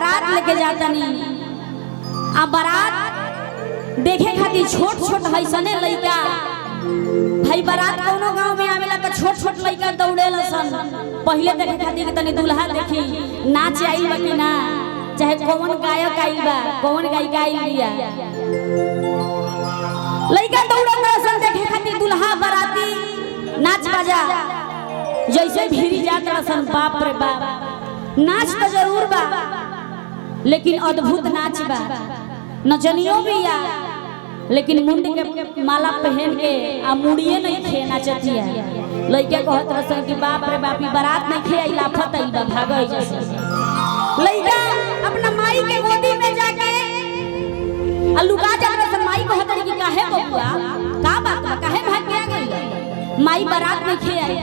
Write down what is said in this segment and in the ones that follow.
बारात लेके जाता नहीं आ बारात देखे खातिर छोट छोट हैसने लइका भाई बारात कोनो गांव में आवेला तो छोट छोट लइका दौड़ेला सन पहले देखे खातिर कि तनी दुल्हा देखी नाच आई बा कि ना चाहे कौन गायक आई बा कौन गायिका आई बिया लइका दौड़ल सन देखे खातिर दुल्हा बाराती नाच बाजा जैसे भीरी जाता सन बाप रे बाप नाच तो जरूर बा लेकिन अद्भुत नाच बा नचनियो भी या लेकिन मुंड के माला पहन के आ मुड़िए नहीं खे नाचतिया लइका कहत रसन कि बाप रे बाप ई बारात नहीं खे आई लाफत आई बा भागई जैसे लइका अपना माई के गोदी में जाके आ लुका जा रसन माई कहत रही कि काहे बबुआ का बात बा काहे भाग के गई माई बारात नहीं खे आई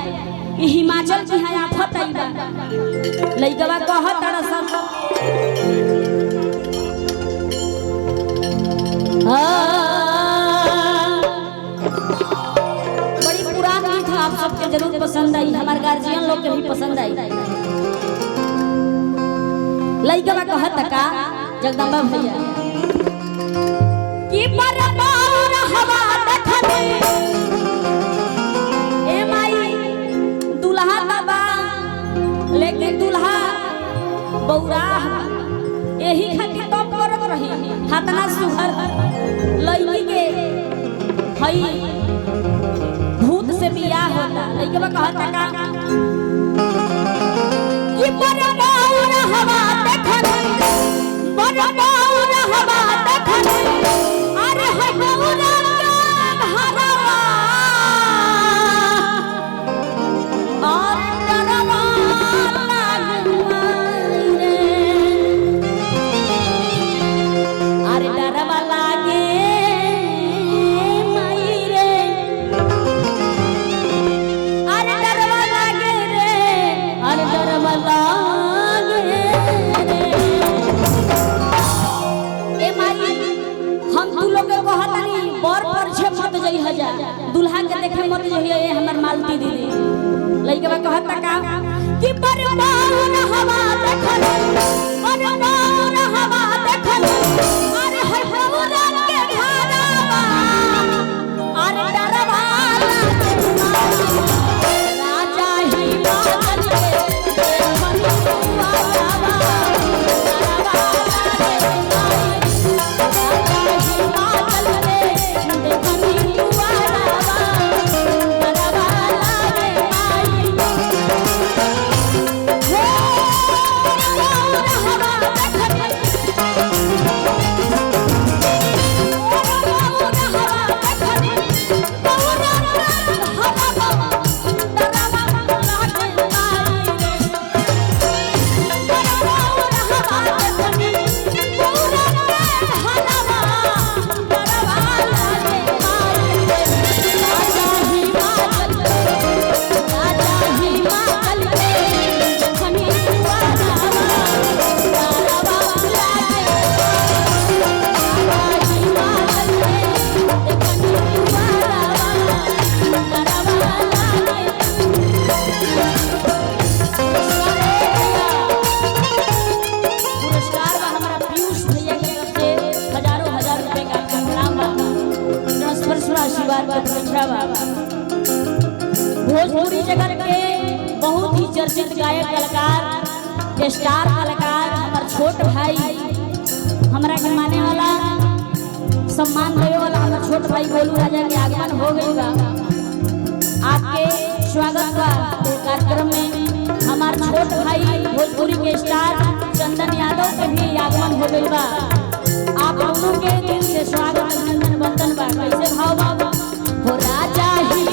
ई हिमाचल की है आफत आई बा लइकवा कहत रसन बड़ी पुरानी गीत है आप सबके जरूर पसंद आई हमारे गार्जियन लोग के भी पसंद आई लइकवा कहत का जगदम्बा भैया कि परबार हवा देखने ए माई दुल्हा बाबा लेकिन दुल्हा बौरा यही खातिर तो करत रही हाथना सुहर लइकी के हई भूत से बियाह होता लइकवा कहता का कि परबार हवा देखने परबार हवा देखने अरे है गौरा का हरवा और डरवा लागुआई अरे डरवा लागे माई रे अरे डरवा लागे रे अरे डरवा लागे रे ए माई हम तू लोग के कहतानी बर पर छे मत जई हजा दुल्हा के देखे मत जई ए हमर मालती दीदी लइकवा कहता का कि परबार हवा देखले परबार हवा देखले अरे है गौरा के घरवा अरे डरवा राजा ही बादल के मनुआ डरवा भोजपुरी जगत के बहुत ही चर्चित गायक कलाकार स्टार कलाकार हमार छोट भाई हमरा के माने वाला सम्मान देवे वाला हमार छोट भाई गोलू राजा के आगमन हो गई बा आपके स्वागत बा कार्यक्रम में हमार छोट भाई भोजपुरी के स्टार चंदन यादव के भी आगमन हो गई बा आप दोनों के दिल से स्वागत अभिनंदन वंदन बा कैसे भाव बाबा हो राजा ही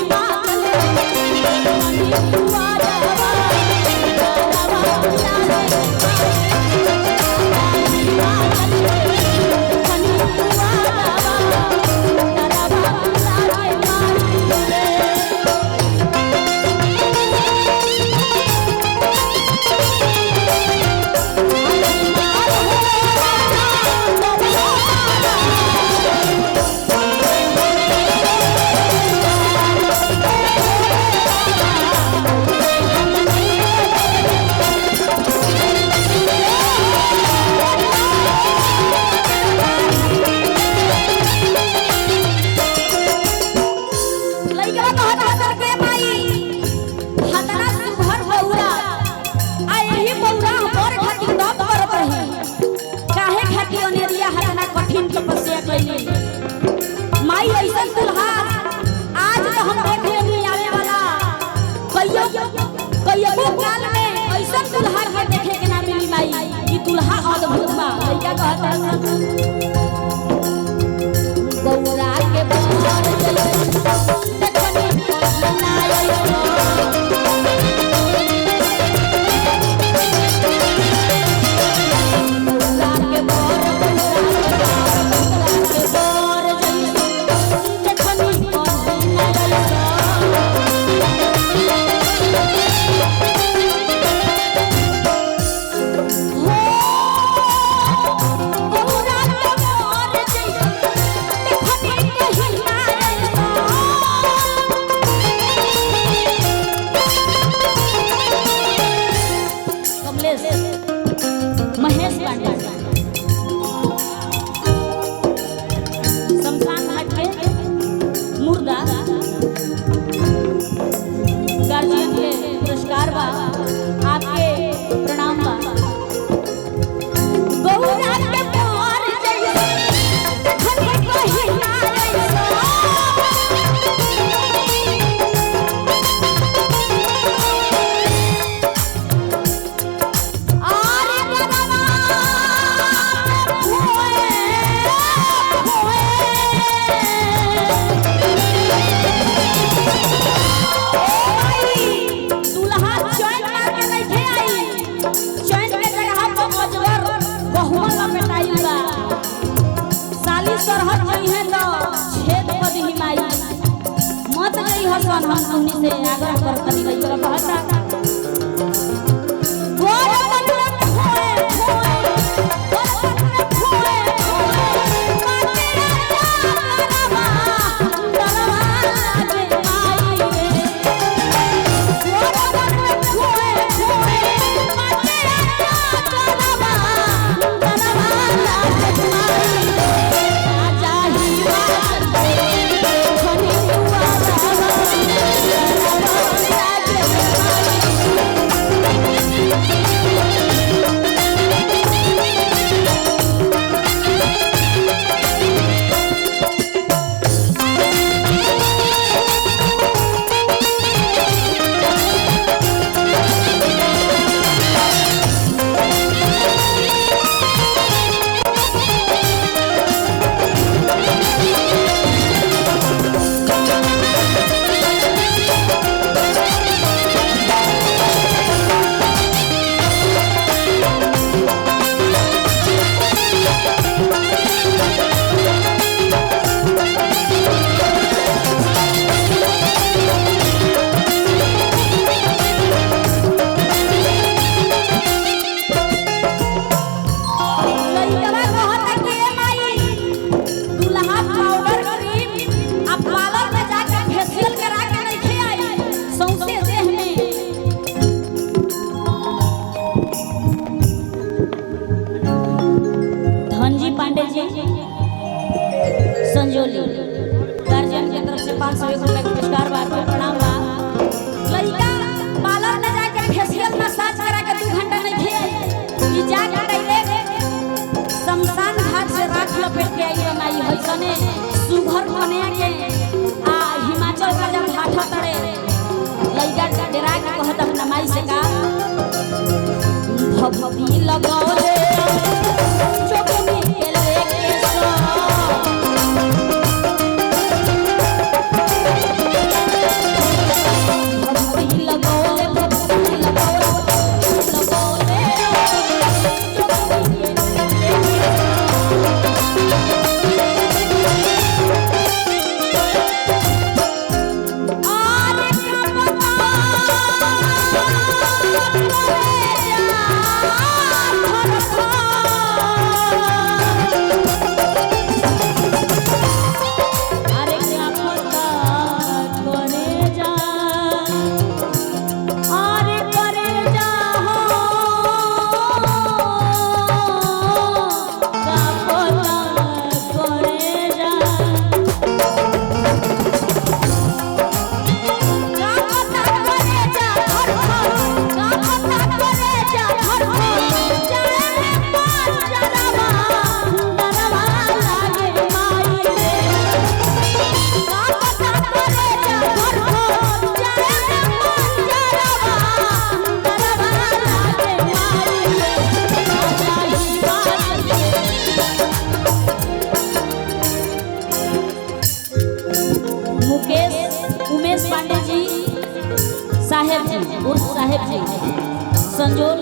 कहता गौरा के बार देखनी बनायो गौरा के बार महेश पांडे शमशान घाट के मुर्दा गार्जियन के पुरस्कार बा आपके प्रणाम बा गौरा के प्यार जैसे हमें कहीं ना सरहद नहीं है तो छेद पद ही माई मत नहीं हसन हम सुनी से आग्रह करतनी लइका कहता गोर मन में खोए खोए गोर मन में खोए खोए माटे डरवा डरवा लागे माई रे गोर मन में खोए खोए माटे डरवा डरवा लागे माई संजोली गार्जियन की तरफ से 500 रुपए का पुरस्कार बा प्रणाम बा लइका पार्लर में जाके फेशियल मसाज करा के 2 घंटा नहीं खे ई जाके डायरेक्ट शमशान घाट से राख लपेट के आई माई हइसने सुघर कन्या के आ हिमाचल का जब भाठा तड़े लइका डेरा के कहत अपना माई से का भभती लगाओले चोकनी के लेके सो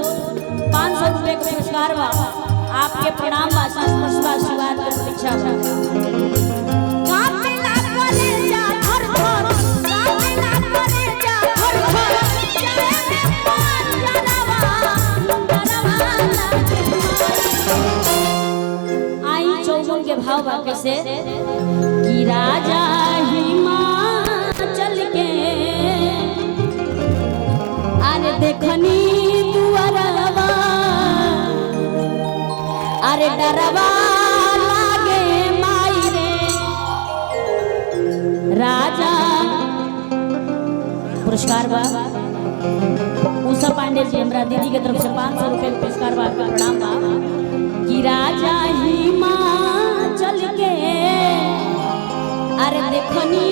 500 रुपए का पुरस्कार बा। आपके प्रणाम बा, संस्पर्श बा, आशीर्वाद के प्रतीक्षा बा। के भाव बा कैसे कि राजा हिमाचल के अरे देखनी दुआरवा अरे डरवा लागे माई रे राजा। पुरस्कार बा उषा पांडे जी हमरा दीदी के तरफ से 500 रुपए पुरस्कार बा। आपका प्रणाम बा कि राजा हिमाचल के अरे देखनी